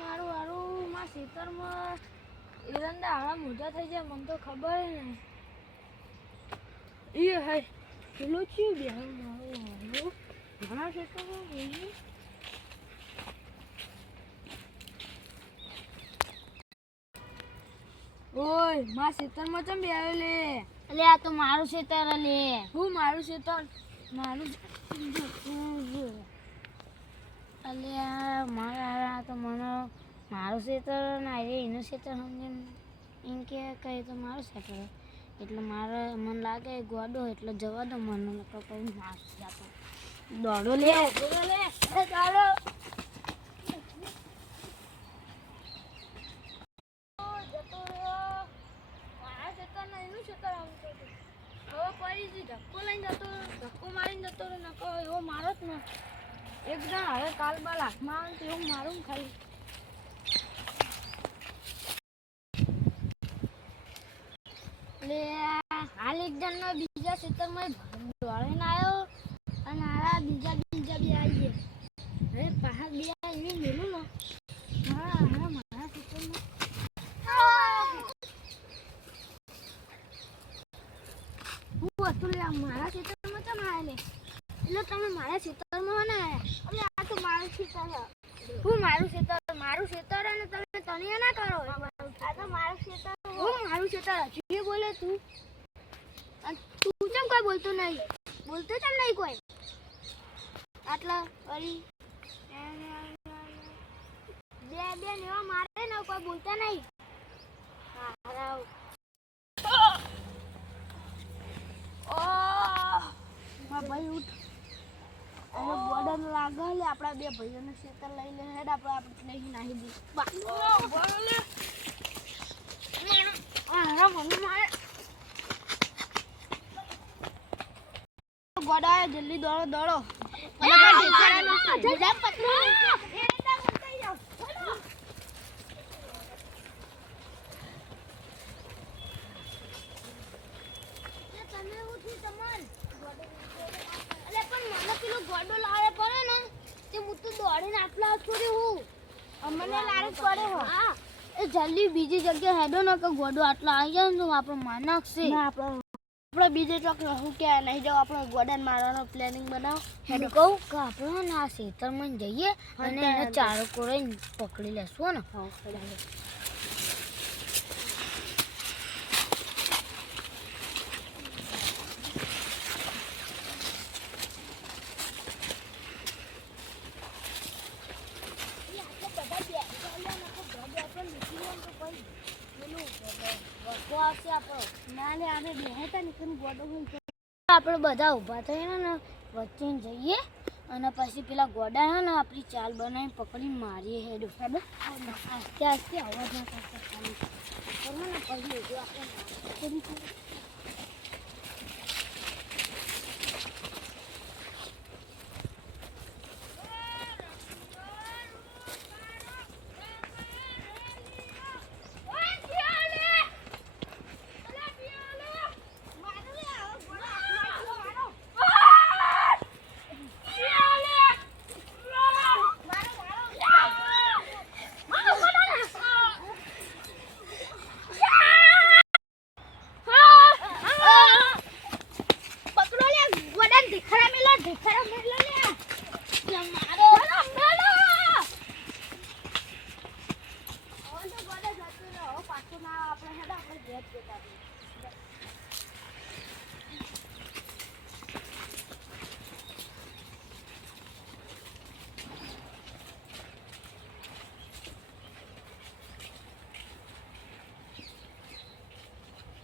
મારું હારું માં ખેતરમાં એરંડા હારા મોટા થઈ જાય મને તો ખબર નહીં. એ હાય પેલો છે બેહન મારું હારું ઘણા ખેતરમાં બોલી. ઓય માં ખેતરમાં ચમ બેહ્યો લે? અલે આ તો મારું ખેતર લે. હું મારું ખેતર મારું અલે મારા તો મને મારું ખેતર ના રે એનું ખેતર સમજે એમ કે કહે તો મારું ખેતર એટલે મારે મને લાગે ગોડો એટલે જવા દો મને લોકો કહું મારું જાતો દોડો લે લે ચાલો. ધક્કો લઈને જતો ધક્કો મારીને જતો નકો એવો મારો જ ને એકદમ. હવે કાલ બાલ હાથમાં આવે તો એવું મારું ખાલી. એટલે હાલ એક જણનો બીજા ખેતરમાં દોડીને આવ્યો અને આ બીજા બે આવી ગયા. હવે પાછા બે એવી મેલું ને મારા ખેતરમાં હું હતું લે મારા ખેતરમાં કેમ આવ્યા લે? એટલે તમે મારા ખેતરમાં ને એટલે આ તો મારું ખેતર છે. હું મારું ખેતર અને તમે તને ના કરો. આ તો મારું ખેતર હું મારું ખેતર હજી બોલે તું તું કેમ કોઈ બોલતો નહીં? બોલતો કેમ નહીં કોઈ? આટલા અરી બે એવા મારે ને કોઈ બોલતા નહીં. ભાઈ ઉઠ અને બોર્ડર લાગે લે આપણા બે ભાઈઓને ખેતર લઈ લે હેડ આપણે લઈ નાખી દી. ગોડા જલ્દી દોડો દોડો. ગોડો લાવે પડે ને તે હું તો દોડીને આટલા છોડી હું અમને લારે પડે હો. હા એ જલ્દી બીજી જગ્યાએ હેડો ને કે ગોડો આટલા આવી જાય ને તો આપણે માર નાખશે. આપણે બીજે ચોક રહું કે નહીં જાવ આપણે ગોડાને મારવાનો પ્લાનિંગ બનાવો. હેડો કહું કે આપણે ને આ ખેતરમાં જઈએ અને એને ચારો કોરાઈને પકડી લેશું ને. હા આપણે બધા ઊભા થઈને ને વચ્ચે જઈએ અને પછી પેલા ગોડા હે ને આપણી ચાલ બનાવીને પકડીને મારીએ. હેડો હેડો આસ્તે આસ્તે અવાજ ના કરતા ખાલી ને પછી આપણે આપણે